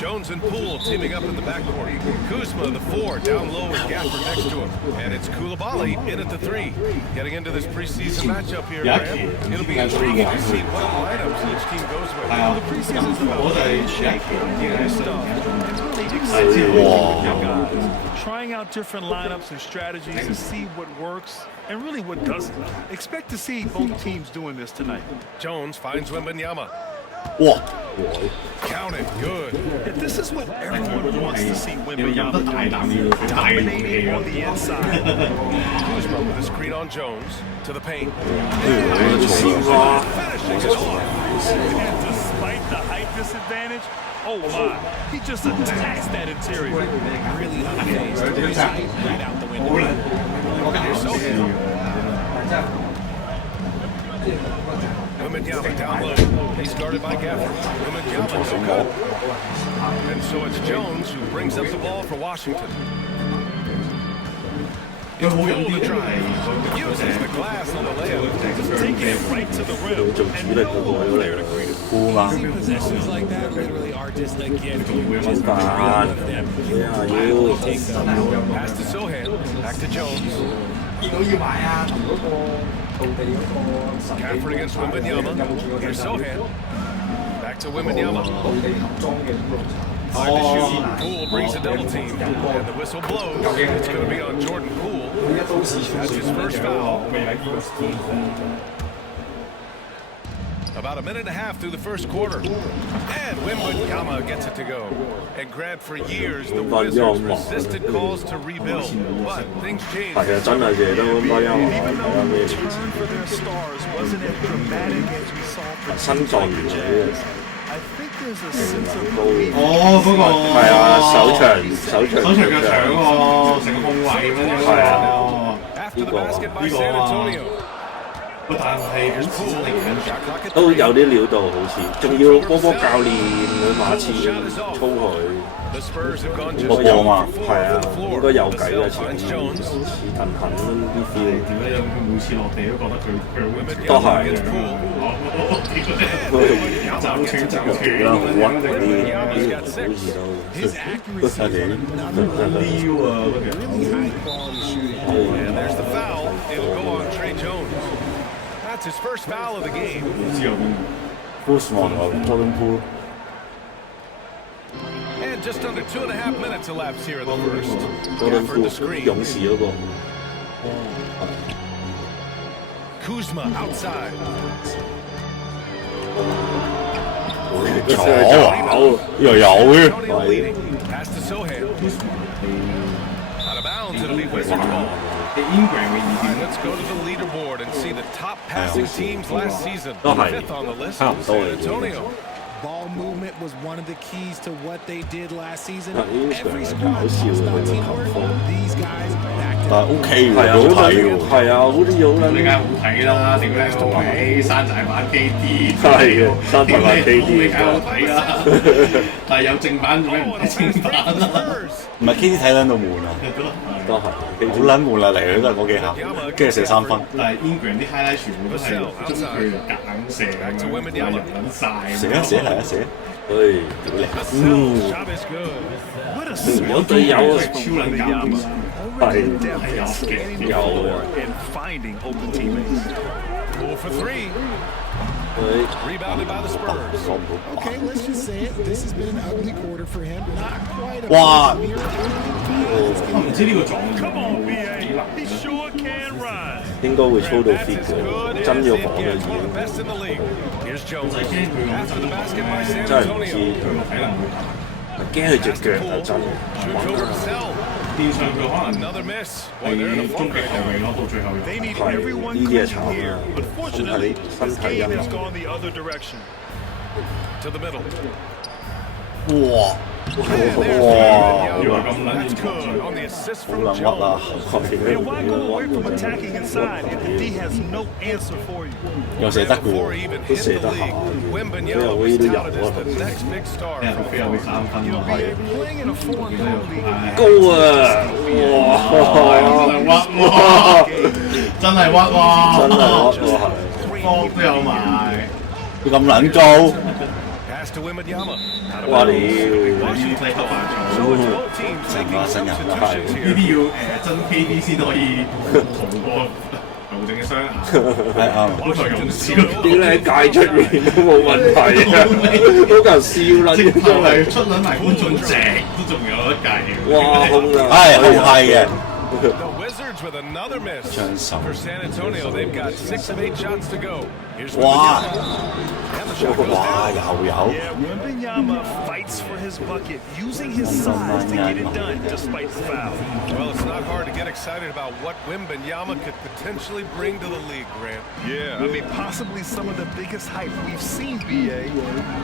Jones and Poole teaming up in the backcourt. Kuzma, the 4, down low with Gafford next to him. And it's Koulibaly in at the 3. Getting into this preseason matchup here, Graham. It'll be intriguing to see what lineups each team goes with. The preseason's about stuff. It's really exciting. Trying out different lineups and strategies to see what works and really what doesn't. Expect to see both teams doing this tonight. Jones finds Wembanyama. Wow. Count it, good. And this is what everyone wants to see Wembanyama dominating on the inside. Kuzma with a screen on Jones to the paint. And finishing it off. And despite the height disadvantage, oh my, he just attacks that interior. Really unfazed. Right out the window. Wembanyama down low. He's guarded by Gafford. Wembanyama no good. And so it's Jones who brings up the ball for Washington. It's Poole to drive. Uses the glass on the layup. Just taking it right to the rim. And no one there to greet him. Possessions like that literally are just a gift. Just of them. Pass to Sohan. Back to Jones. Gafford against Wembanyama. Here's Sohan. Back to Wembanyama. Hard to shoot. Poole brings a double team. And the whistle blows. It's going to be on Jordan Poole. That's his first foul. About a minute and a half through the first quarter. And Wembanyama gets it to go. And Grant, for years, the Wizards resisted calls to rebuild. But things changed. And even though the return for their stars wasn't as dramatic as we saw for the Jazz, I think there's a sense of relief. 係啊，手長腳長喎，成個控衞咁樣係啊，呢個但係好似都有啲料到，好似仲要波波教練佢馬刺操佢波波嘛，係啊，應該有計啊，似騰騰啲 feel。點解佢每次落地都覺得佢都係爭清爭強啦，好穩定啲，好似都係你撩啊嗰條。And there's the foul. It'll go on Trey Jones. That's his first foul of the game. And just under 2.5 minutes elapsed here in the first. Gafford the screen. Kuzma outside. Pass to Sohan. Out of bounds, it'll be Wizards ball. Let's go to the leaderboard and see the top passing teams last season. Fifth on the list, San Antonio. Ball movement was one of the keys to what they did last season. Every squad lost out teamwork. These guys backed it up. OK 喎，好睇喎，係啊，好啲好啦，點解好睇啦？點解同埋山寨版 KD 係嘅，山寨版 KD 梗係好睇啦，但係有正版做咩唔睇正版啊？唔係 KD 睇撚到悶啊，都係好撚悶啦，嚟去都係嗰幾下，跟住射3分。但係 Ingram 啲 highlight 全部都係中佢夾硬射咁樣，入撚曬。射啊射係啊射，唉，屌你！我隊友啊，超撚夾係有啊。Rebounded by the Spurs. Okay, let's just say it. This has been an ugly quarter for him. Not quite a 哇！唔知呢個狀應該會操到 fit 嘅，真要防嘅嘢。真係唔知，驚佢隻腳啊真。變相佢可能係終極後衞咯，到最後係呢啲係慘啊！身體因素。哇！哇！原來咁撚嚴重，好撚屈啊！又射得嘅喎，都射得下，佢又會都入啊！佢又會3分喎，係高啊！哇！真係屈喎！真係屈喎，係，波都有埋，佢咁撚高。Pass to Wembanyama. 哇你 Washington. So it's both teams making substitutions 呢 here. 啲要真 KD 先可以逃過牛證嘅雙牙，好在勇士Washington 點解界出面都冇問題啊？嗰嚿笑啦，直頭係出撚埋觀眾席都仲有得計。哇，空啊！係嘅。 The Wizards with another miss. For San Antonio, they've got 6 of 8 shots to go. Here's Wow. And the shot goes down. Yeah, Wembanyama fights for his bucket, using his size to get it done despite the foul. Well, it's not hard to get excited about what Wembanyama could potentially bring to the league, Grant. Yeah, I mean, possibly some of the biggest hype we've seen, BA.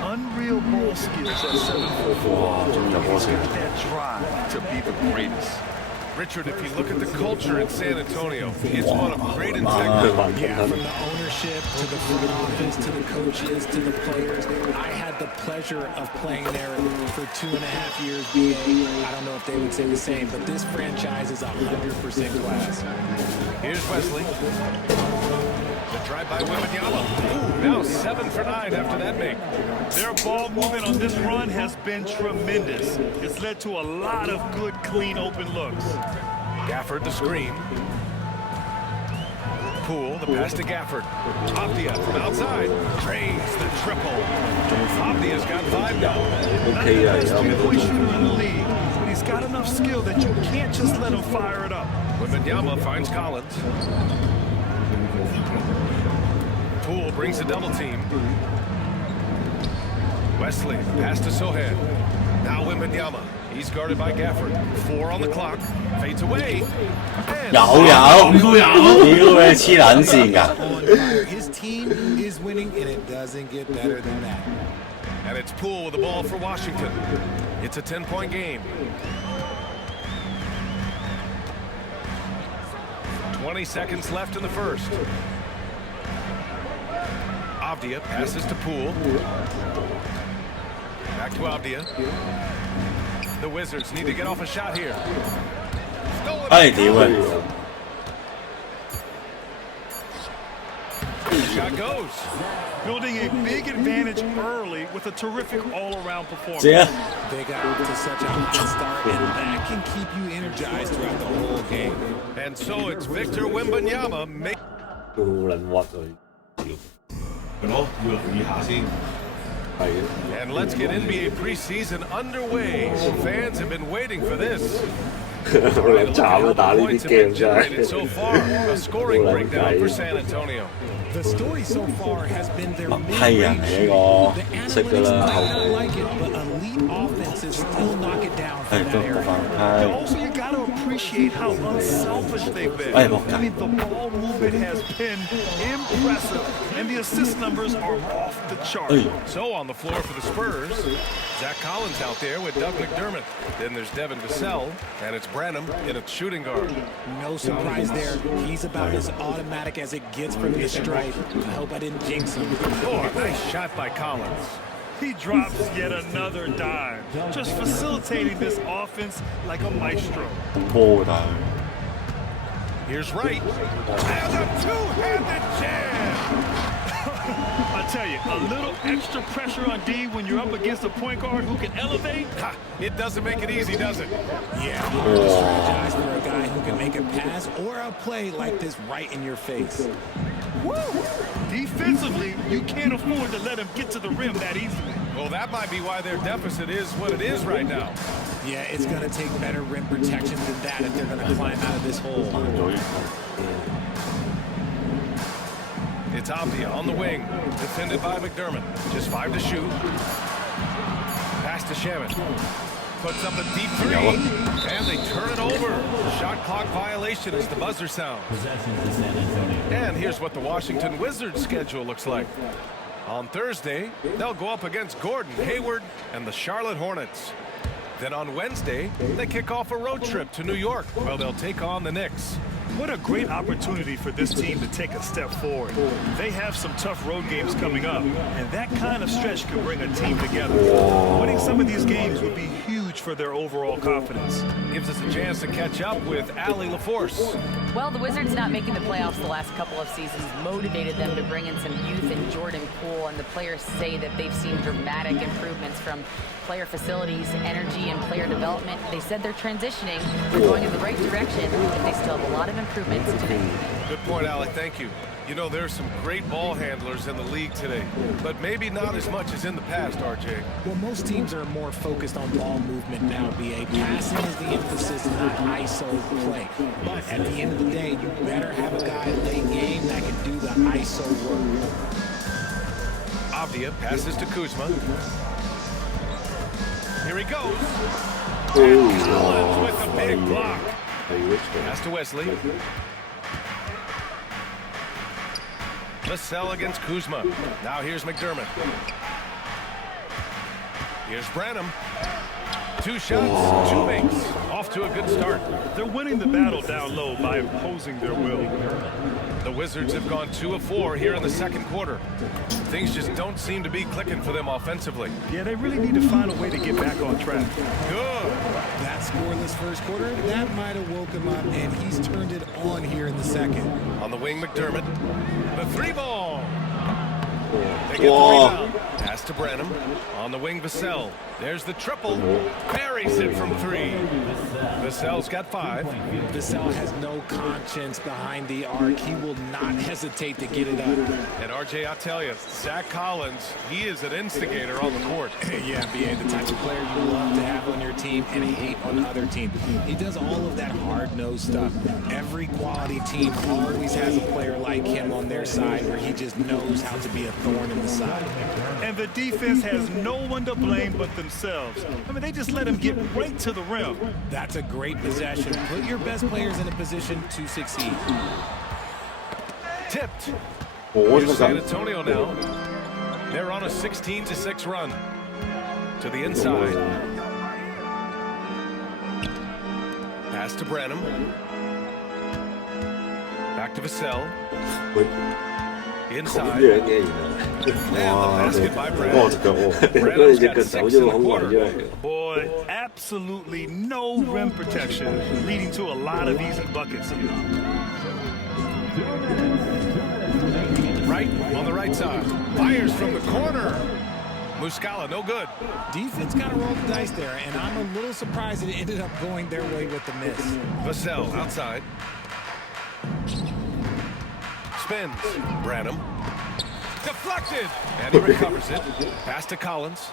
Unreal ball skills at 7'4". He's got that drive to be the greatest. Richard, if you look at the culture in San Antonio, it's one of great integrity. Yeah, from the ownership to the front office to the coaches to the players. I had the pleasure of playing there for 2.5 years. I don't know if they would say the same, but this franchise is 100% class. Here's Wesley. The drive by Wembanyama. Ooh, now 7 for 9 after that make. Their ball movement on this run has been tremendous. It's led to a lot of good, clean, open looks. Gafford the screen. Poole, the pass to Gafford. Avdia from outside. Drains the triple. Avdia's got 5 now. Not the best three-point shooter in the league, but he's got enough skill that you can't just let him fire it up. Wembanyama finds Collins. Poole brings a double team. Wesley, pass to Sohan. Now Wembanyama. He's guarded by Gafford. 4 on the clock. Fades away. And His team is winning, and it doesn't get better than that. And it's Poole with the ball for Washington. It's a 10-point game. 20 seconds left in the first. Avdia passes to Poole. Back to Avdia. The Wizards need to get off a shot here. Shot goes. Building a big advantage early with a terrific all-around performance. They got off to such a hot start, and that can keep you energized throughout the whole game. And so it's Victor Wembanyama. 係咯，要留意下先。係嘅。 And let's get NBA preseason underway. Fans have been waiting for this. 好撚慘啊！打呢啲 game 真係。 So far, a scoring breakdown for San Antonio. The story so far has been their 係人嚟呢個，識㗎啦，後 I 備。 like it, but elite offenses still knock it down from 係 that 都 area. 放 And 開。 also, you got to appreciate how unselfish they've been. Hey, look. I mean, the ball movement has been impressive, and the assist numbers are off the chart. So on the floor for the Spurs, Zach Collins out there with Doug McDermott. Then there's Devin Vassell, and it's Branham in a shooting guard. No surprise there. He's about as automatic as it gets from the stripe. I hope I didn't jinx him. Oh, a nice shot by Collins. He drops yet another dime, just facilitating this offense like a maestro. 波但係。 Here's Wright. And a two-handed jam. I tell you, a little extra pressure on D when you're up against a point guard who can elevate. Ha, it doesn't make it easy, does it? Yeah, you don't strategize for a guy who can make a pass or a play like this right in your face. Woo! Defensively, you can't afford to let him get to the rim that easily. Well, that might be why their deficit is what it is right now. Yeah, it's going to take better rim protection than that if they're going to climb out of this hole. It's Avdia on the wing, defended by McDermott. Just 5 to shoot. Pass to Shaman. Puts up a deep 3, and they turn it over. Shot clock violation as the buzzer sounds. And here's what the Washington Wizards schedule looks like. On Thursday, they'll go up against Gordon Hayward and the Charlotte Hornets. Then on Wednesday, they kick off a road trip to New York, where they'll take on the Knicks. What a great opportunity for this team to take a step forward. They have some tough road games coming up, and that kind of stretch could bring a team together. Winning some of these games would be huge huge for their overall confidence. Gives us a chance to catch up with Allie LaForce. Well, the Wizards not making the playoffs the last couple of seasons motivated them to bring in some youth in Jordan Poole, and the players say that they've seen dramatic improvements from player facilities, energy, and player development. They said they're transitioning, they're going in the right direction, but they still have a lot of improvements to make. Good point, Alec. Thank you. You know, there's some great ball handlers in the league today, but maybe not as much as in the past, RJ. Well, most teams are more focused on ball movement now, BA. Passing is the emphasis, not ISO play. But at the end of the day, you better have a guy late game that can do the ISO work. Avdia passes to Kuzma. Here he goes. Ooh, And Collins with a big block. Pass to Wesley. Vassell against Kuzma. Now here's McDermott. Here's Branham. 2 shots, 2 makes. Off to a good start. They're winning the battle down low by imposing their will. The Wizards have gone 2 of 4 here in the second quarter. Things just don't seem to be clicking for them offensively. Yeah, they really need to find a way to get back on track. Good. That scoreless first quarter, that might have woke him up, and he's turned it on here in the second. On the wing, McDermott. The 3-ball. They get the rebound. Pass to Branham. On the wing, Vassell. There's the triple. Buries it from 3. Vassell's got 5. Vassell has no conscience behind the arc. He will not hesitate to get it up. And RJ, I'll tell you, Zach Collins, he is an instigator on the court. Yeah, BA, the type of player you love to have on your team and hate on the other team. He does all of that hard-nosed stuff. Every quality team always has a player like him on their side where he just knows how to be a thorn in the side. And the defense has no one to blame but themselves. I mean, they just let him get right to the rim. That's a great possession. Put your best players in a position to succeed. Tipped. Oh, Here's San Antonio now. They're on a 16-6 run. To the inside. Pass to Branham. Back to Vassell. Inside. And the basket by Branham. Branham's got 6 in the quarter. Boy, absolutely no rim protection, leading to a lot of easy buckets here. Right on the right side. Fires from the corner. Muscala, no good. Defense kind of rolled the dice there, and I'm a little surprised it ended up going their way with the miss. Vassell outside. Spins. Branham. Deflected. And he recovers it. Pass to Collins.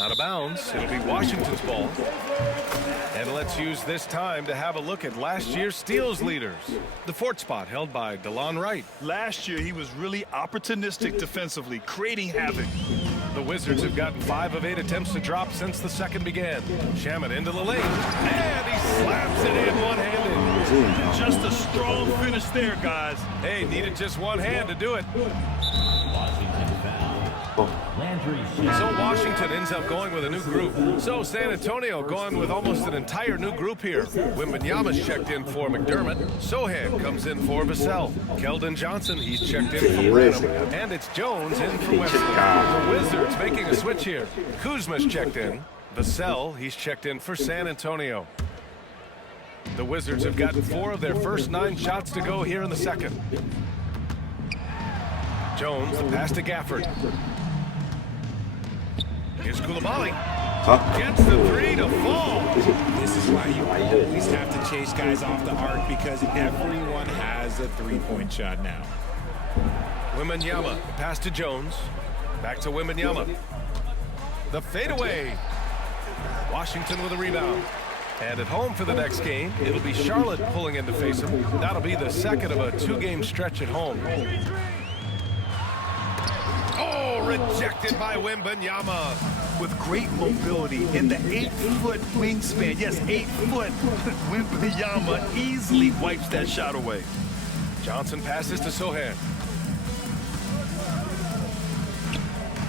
Out of bounds. It'll be Washington's ball. And let's use this time to have a look at last year's steals leaders. The 4th spot held by DeLon Wright. Last year, he was really opportunistic defensively, creating havoc. The Wizards have gotten 5 of 8 attempts to drop since the second began. Shaman into the lane. And he slaps it in one-handed. Just a strong finish there, guys. Hey, needed just one hand to do it. So Washington ends up going with a new group. So San Antonio going with almost an entire new group here. Wembanyama's checked in for McDermott. Sohan comes in for Vassell. Keldon Johnson, he's checked in for Branham. And it's Jones in for Wesley. The Wizards making a switch here. Kuzma's checked in. Vassell, he's checked in for San Antonio. The Wizards have gotten 4 of their first 9 shots to go here in the second. Jones, the pass to Gafford. Here's Koulibaly. Gets the 3 to fall. This is why you always have to chase guys off the arc, because everyone has a 3-point shot now. Wembanyama, pass to Jones. Back to Wembanyama. The fadeaway. Washington with a rebound. And at home for the next game, it'll be Charlotte pulling in to face him. That'll be the second of a 2-game stretch at home. Oh, rejected by Wembanyama. With great mobility in the 8-foot wingspan. Yes, 8 foot. Wembanyama easily wipes that shot away. Johnson passes to Sohan.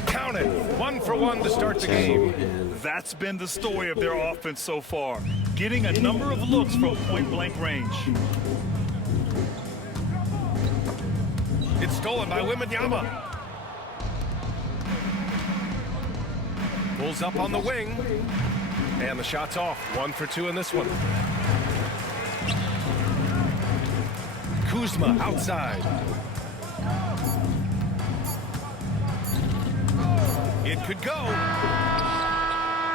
Count it. 1 for 1 to start the game. That's been the story of their offense so far. Getting a number of looks from point-blank range. It's stolen by Wembanyama. Pulls up on the wing. And the shot's off. 1 for 2 in this one. Kuzma outside. It could go.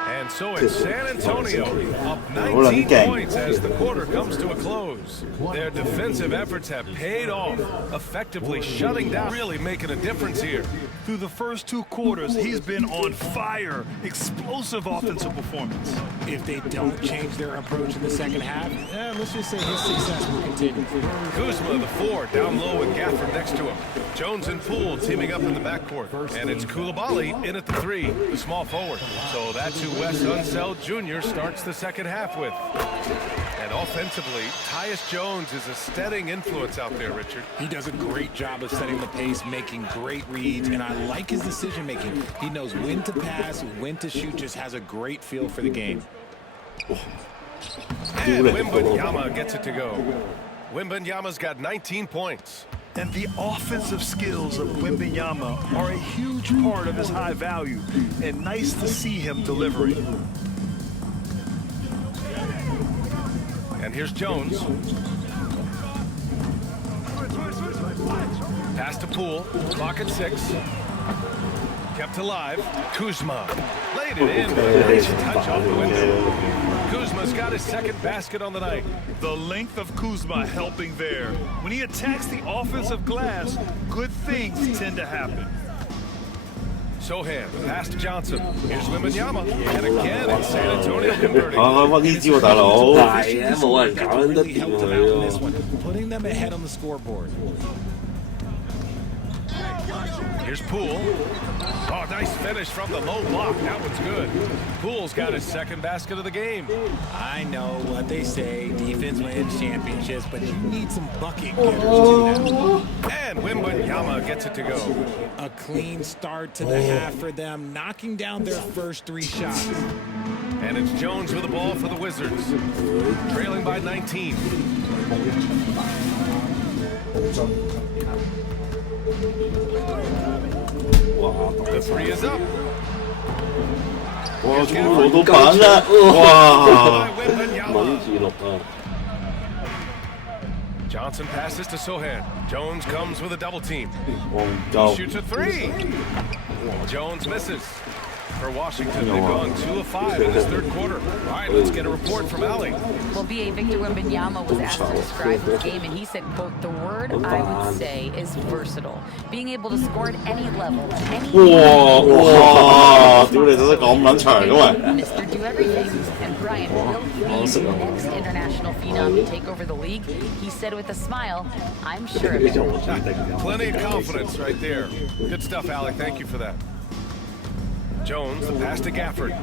And so it's San Antonio up 19 points as the quarter comes to a close. Their defensive efforts have paid off, effectively shutting down, really making a difference here. Through the first 2 quarters, he's been on fire. Explosive offensive performance. If they don't change their approach in the second half, let's just say his success will continue. Kuzma, the 4, down low with Gafford next to him. Jones and Poole teaming up in the backcourt. And it's Coulibaly in at the 3, the small forward. So that's who Wes Unseld Jr. starts the second half with. And offensively, Tyus Jones is a steadying influence out there, Richard. He does a great job of setting the pace, making great reads, and I like his decision-making. He knows when to pass, when to shoot, just has a great feel for the game. And Wembanyama gets it to go. Wembanyama's got 19 points. And the offensive skills of Wembanyama are a huge part of his high value, and nice to see him delivering. And here's Jones. Pass to Poole. Clock at 6. Kept alive. Kuzma laid it in. Nice touch off the window. Kuzma's got his second basket on the night. The length of Kuzma helping there. When he attacks the offensive glass, good things tend to happen. Sohan, pass to Johnson. Here's Wembanyama. And again, it's San Antonio converting. 呢招大佬，係啊，冇人搞得 Really 掂 helped him 佢 out in 喎 this。one, putting them ahead on the scoreboard. Here's Poole. Oh, nice finish from the low block. That one's good. Poole's got his second basket of the game. I know what they say, defense wins championships, but you need some bucket getters too now. And Wembanyama gets it to go. A clean start to the half for them, knocking down their first 3 shots. And it's Jones with the ball for the Wizards. Trailing by 19. The 3 is up. 哇，終於攞到板啦！哇，敏字六啊！ Johnson passes to Sohan. Jones comes with a double team. 黃就 Shoots a 3. Jones misses. For Washington, they've gone 2 of 5 in this third quarter. All right, let's get a report from Ali. Well, BA Victor Wembanyama was asked to describe his game, and he said, quote, the word I would say is versatile. Being able to score at any level, any 哇！屌你真係咁撚長嘅喂！ Mr. Do Everything. And Brian, will he be the next international phenom to take over the league? He said with a smile, I'm sure of it. Plenty of confidence right there. Good stuff, Ali. Thank you for that. Jones, the pass to Gafford.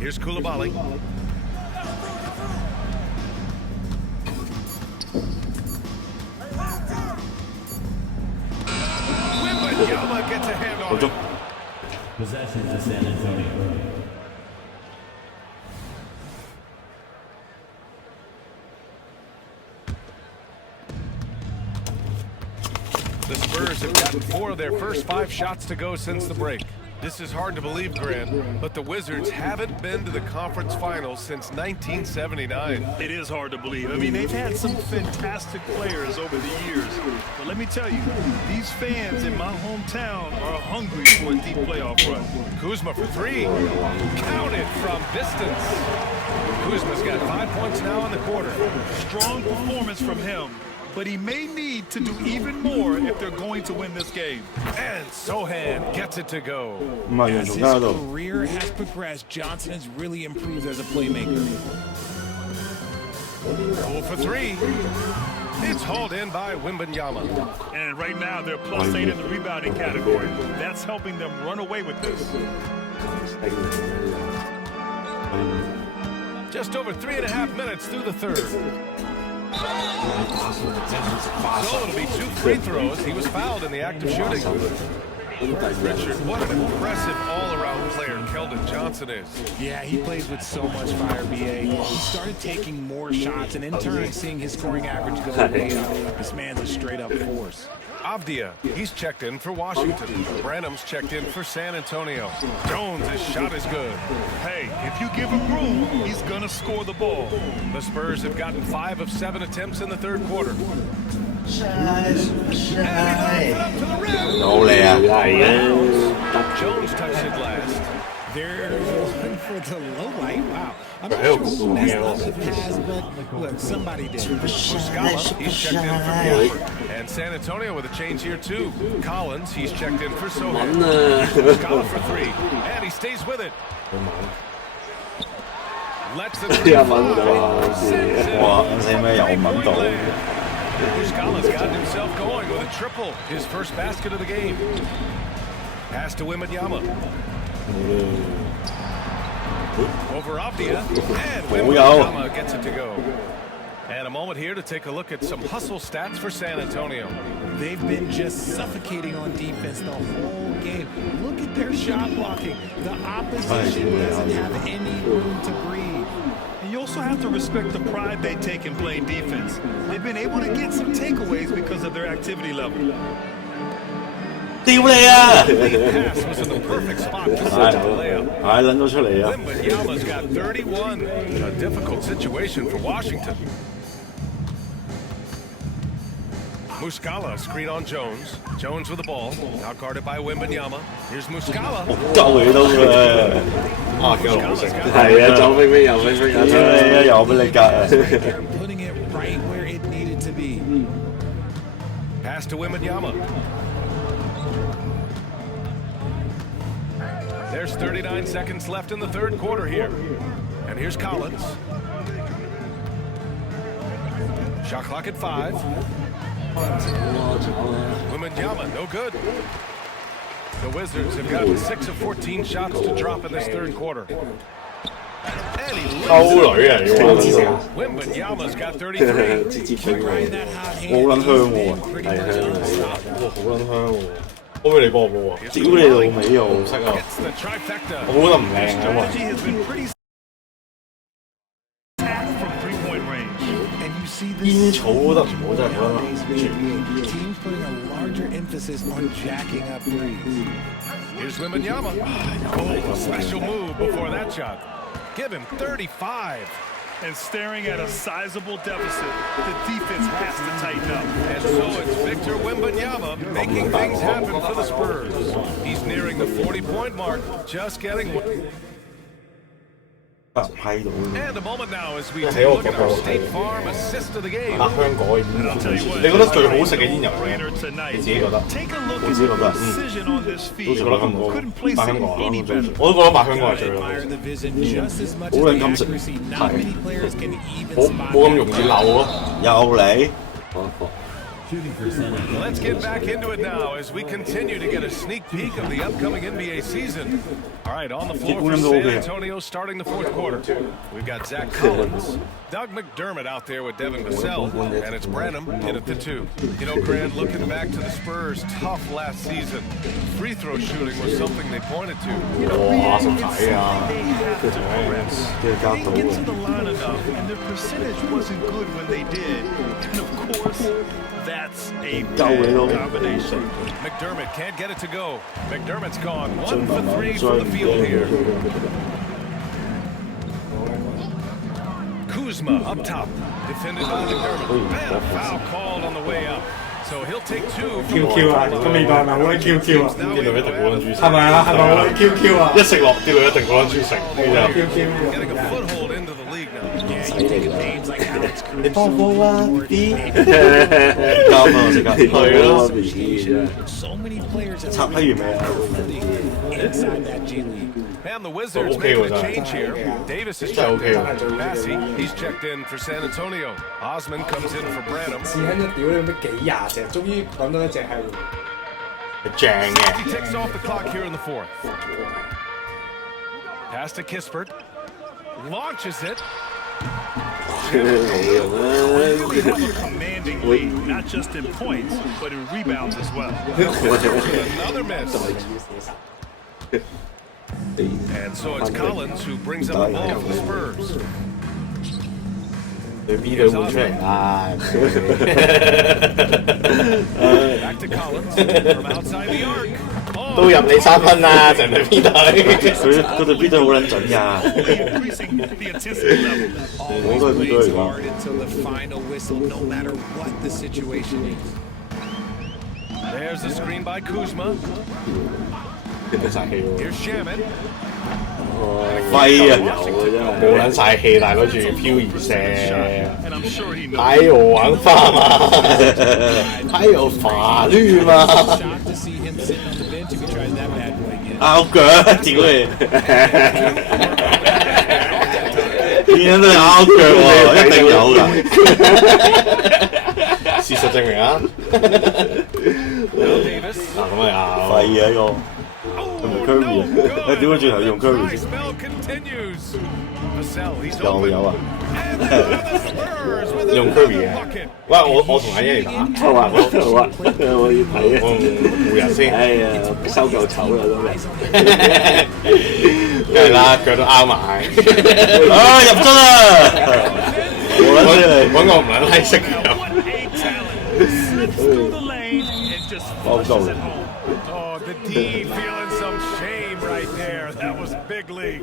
Here's Coulibaly. Wembanyama gets a hand on it. Possession to San Antonio. The Spurs have gotten 4 of their first 5 shots to go since the break. This is hard to believe, Grant, but the Wizards haven't been to the conference finals since 1979. It is hard to believe. I mean, they've had some fantastic players over the years. But let me tell you, these fans in my hometown are hungry for a deep playoff run. Kuzma for 3. Counted from distance. Kuzma's got 5 points now in the quarter. Strong performance from him. But he may need to do even more if they're going to win this game. And Sohan gets it to go. 唔係完 As 全 his 喺度。 career has progressed, Johnson has really improved as a playmaker. Poole for 3. It's hauled in by Wembanyama. And right now, they're +8 in the rebounding category. That's helping them run away with this. Just over 3.5 minutes through the third. So it'll be 2 free throws. He was fouled in the act of shooting. Richard, what an impressive all-around player Keldon Johnson is. Yeah, he plays with so much fire, BA. He started taking more shots, and in turn, seeing his scoring average go way up. This man's a straight-up force. Avdia, he's checked in for Washington. Branham's checked in for San Antonio. Jones' shot is good. Hey, if you give him room, he's gonna score the ball. The Spurs have gotten 5 of 7 attempts in the third quarter. 有嚟啊，係啊， Jones touched it last. There's one for the low light. Wow. I'm not Hell, sure who messed up the pass, but look, somebody did. Muscala, he's checked in for Denver. And San Antonio with a change here too. Collins, he's checked in for Sohan. Muscala for 3. And he stays with it. Lets the 啲人揾到 哇！使咩又揾到？ Muscala's gotten himself going with a triple. His first basket of the game. Pass to Wembanyama. Over Avdia, and Wembanyama gets it to go. And a moment here to take a look at some hustle stats for San Antonio. They've been just suffocating on defense the whole game. Look at their shot blocking. The opposition doesn't have any room to breathe. And you also have to respect the pride they take in playing defense. They've been able to get some takeaways because of their activity level. 屌你啊！ Pass was in the perfect spot to set up the layup. 係撚咗出嚟啊！ Wembanyama's got 31. A difficult situation for Washington. Muscala screen on Jones. Jones with the ball. Out guarded by Wembanyama. Here's Muscala. 夠你都嘅，啊，幾好食，係啊，走飛飛又飛飛，屌你啊，又俾你隔啊！ They're putting it right where it needed to be. Pass to Wembanyama. There's 39 seconds left in the third quarter here. And here's Collins. Shot clock at 5. Wembanyama, no good. The Wizards have gotten 6 of 14 shots to drop in this third quarter. And he Wembanyama's got 33. 節節飛喎， That hot 好撚 hand 香喎， pretty 係 much 香， unstoppable. 哇，好撚香喎！可唔可以你幫我補啊？屌你老味又識啊！ Gets the trifecta. 我覺得唔靚啊，因為 Strategy has been pretty attack from three-point range. And you see 煙 this 草都得，全部真係覺得 nowadays with the NBA. Teams putting a larger emphasis on jacking up threes. Here's Wembanyama. Oh, a special move before that shot. Give him 35. And staring at a sizable deficit, the defense has to tighten up. And so it's Victor Wembanyama making things happen for the Spurs. He's nearing the 40-point mark, just getting... 批到 And a moment now as we take a look at our State Farm assist of the game. 香港嘅煙 I'll tell you what, 你覺得最好食嘅煙油係咩？ Brainerd tonight. 你自己覺得？ Take a look 我 at 自己覺 the 得， precision on this 都 field. 覺得香港 Couldn't place 買 it 香港 any better. 我都覺得買香港係最好。 Admire the vision just as much as All the in comes- accuracy. Not many players can even 冇 spot 冇咁容易漏咯。又嚟， Shooting for San Antonio. Let's get back into it now as we continue to get a sneak peek of the upcoming NBA season. All right, on the floor for San Antonio starting the fourth quarter. We've got Zach Collins, Doug McDermott out there with Devin Vassell, and it's Branham in at the 2. You know, Grant, looking back to the Spurs' tough last season, free throw shooting was something they pointed to. 哇，想睇啊！ They have to progress. 跟住加 They 到 didn't get to 啊！ the line enough, and their percentage wasn't good when they did. And of course, that's a bad combination. McDermott can't get it to go. McDermott's gone 1 for 3 from the field here. Kuzma up top, defended by McDermott. And a foul called on the way up. So he'll take 2 from QQ 啊，咁未代咪好撚 QQ 啊，啲女一定好撚豬食，係咪啊？係咪好撚 QQ 啊？一食落啲女一定好撚豬食，呢就 getting a foothold into the league now. Yeah, you think of names like Alex Cruz. 你幫幫啦，B，啱啊，即刻係咯，B， So many players have 插批完未啊？ inside that G League. And the Wizards Okay making with a that. change here. Davis is真係 checked okay in. 喎。 Massey, he's checked in for San Antonio. Osman comes in for Branham. 試緊一屌你咩幾廿隻，終於揾到一隻係係正嘅。 He takes off the clock here in the 4th. Pass to Kispert. Launches it. Really have a commanding lead, not just in points, but in rebounds as well. Another miss. And so it's Collins who brings up the ball for the Spurs. 對 B 隊換出嚟啦， Back to 都入你3分啦，成隊 B 隊。佢哋 B 隊好撚準㗎。我都係 B 隊嚟㗎。There's the screen by Kuzma. Here's Shaman. 揮啊有嘅真係冇撚晒氣，但係攞住漂移射，還有玩法嘛，還有法律嘛，拗腳屌你！點解都係拗腳喎？一定有㗎。事實證明啊！嗱咁咪拗廢啊呢個。係咪 Curry 啊？點解轉頭用 Curry 先？有啊，用 Curry 嘅。喂，我同阿爺嚟打。好啊，我要睇啊。湖人先。哎呀，收夠醜啦今日。梗係啦，腳都拗埋。啊入樽啦！揾個唔撚閪識嘅。包夠啦。The D feeling some shame right there. That was big league.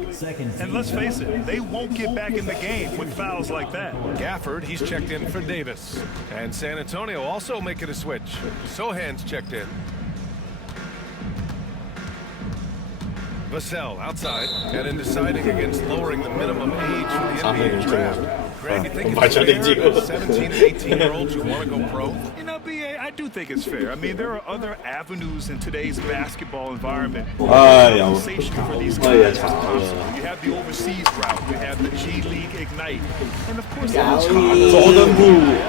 And let's face it, they won't get back in the game with fouls like that. Gafford, he's checked in for Davis. And San Antonio also making a switch. Sohan's checked in. Vassell outside, and in deciding against lowering the minimum age for the NBA draft. Greg, you think it's fair to 17 and 18-year-olds who want to go pro? You know, BA, I do think it's fair. I mean, there are other avenues in today's basketball environment. Compensation for these guys is possible. You have the overseas route, you have the G League Ignite, and of course, Jordan Poole.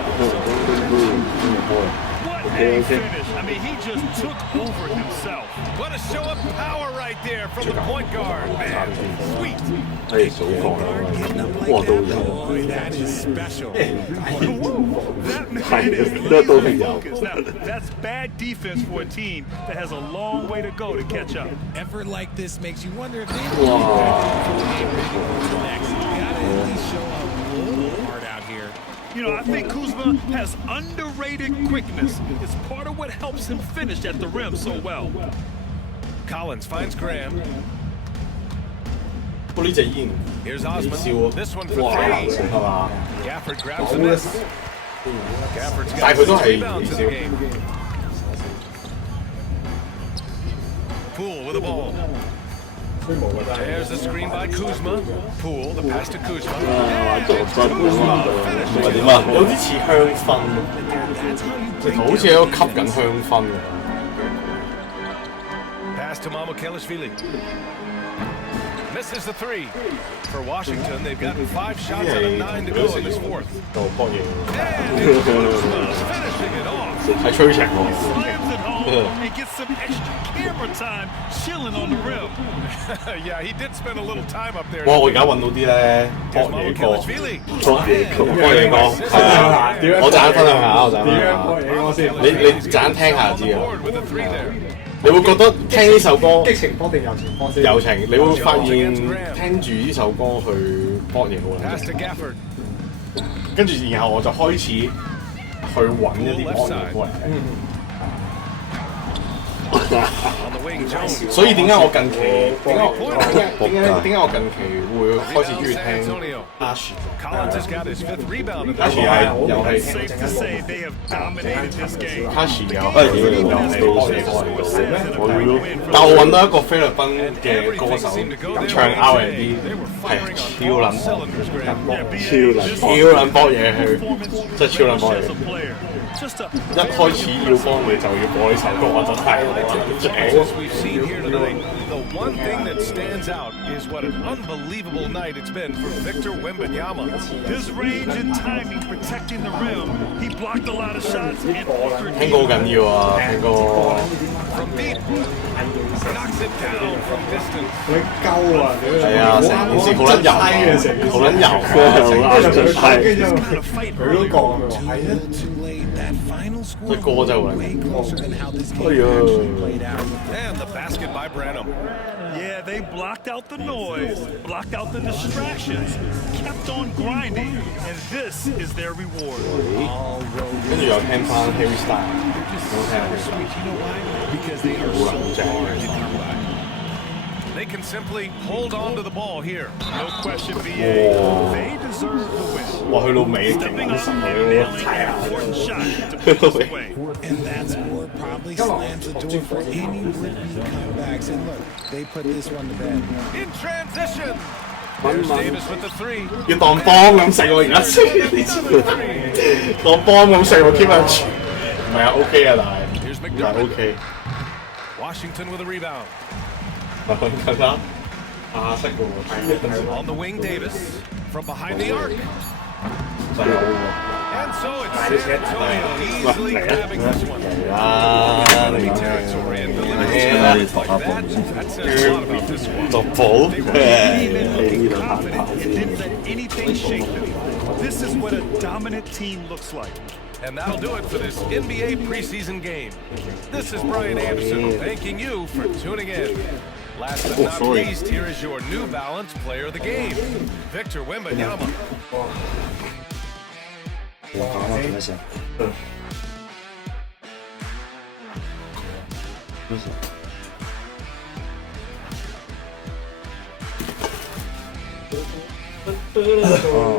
What a finish. I mean, he just took over himself. What a show of power right there from the point guard. Man, sweet. 係數放啦，我都有。That is special. That man is really focused. Now, that's bad defense for a team that has a long way to go to catch up. Effort like this makes you wonder if they next. You gotta at least show a little heart out here. You know, I think Kuzma has underrated quickness. It's part of what helps him finish at the rim so well. Collins finds Graham. 呢隻煙 Here's Osman. This one for 哇 three. 係嘛？ Gafford grabs the miss. Gafford's 但 got 係佢都 6 係 rebounds in the game. Poole with the ball. There's the screen by Kuzma. Poole, the pass to Kuzma. 係點啊？有啲似香薰，好似喺度吸緊香薰㗎。Pass to Mamukelashvili. Misses the three. For Washington, they've got 5 shots out of 9 to go in this fourth. 就搏嘢， And it's Kuzma finishing it off. 係吹情喎。 Slams it home and gets some extra camera time chilling on the rim. Yeah, he did spend a little time up there. 哇！我而家揾到啲咧搏 Here's 嘢歌， Mamukelashvili. 搏嘢歌係啊！我陣間分享下，我陣間分享下。你陣間聽下就知啊！ Board with a 3 there. 你會覺得聽呢首歌激情波定友情波先？友情，你會發現聽住呢首歌去搏嘢好撚 Pass to 正。 Gafford. 跟住然後我就開始去揾一啲搏嘢歌嚟聽。 On the wing, Jones. 所以點解我近期點解我近期會開始中意聽 Ash？ Collins has got his 5th rebound. Ash 係又係 Safe to say they have dominated this game. Ash 又係係搏嘢歌嚟嘅。但我揾到一個菲律賓嘅歌手唱 R&B 係超撚搏嘢去，真係超撚搏嘢。 一開始要幫你就要播呢首歌，我真係好正。 As we've seen here tonight, the one thing that stands out is what an unbelievable night it's been for Victor Wembanyama. His range and timing protecting the rim. He blocked a lot of shots and altered. 聽歌好緊要啊，聽歌。 From deep, knocks it down from distance. 佢鳩啊！係啊，成件事好撚油啊，好撚油啊，跟住佢都講佢話係啊。that final score 這歌真係好 way 靚。 closer than how this game actually played out. And the basket by Branham. Yeah, they blocked out the noise, blocked out the distractions, kept on grinding, and this is their reward. 跟住又聽翻 Harry Style， Sweet, you know why? Because they are so hard to come by. They can simply hold on to the ball here. No question, VA. They deserve the win. 哇！去到尾勁 Stepping 撚 up 神 and 喎， nailing 係 an 啊！ important shot to put this away. And that score probably slams the door for any would-be comebacks. And look, they put this one to bed. In transition. There's Davis with the three. 要當幫咁食喎，而家當幫咁食喎 ，keep 住。唔係啊 ，OK 啊，但係 Here's 但係 McDermott. OK。 Washington with a rebound. 更加亞式嘅喎， On the wing, Davis. From behind the arc. 真係好喎。 And so it's San Antonio easily grabbing this one. 嚟啦， Enemy territory and delivering like that. That says a lot about this one. 就補 They were confident and didn't let anything shake them. This is what a dominant team looks like. And that'll do it for this NBA preseason game. This is Brian Anderson thanking you for tuning in. Last but not least, here is your New Balance player of the game, Victor Wembanyama. 我打到什么想？没事。哦。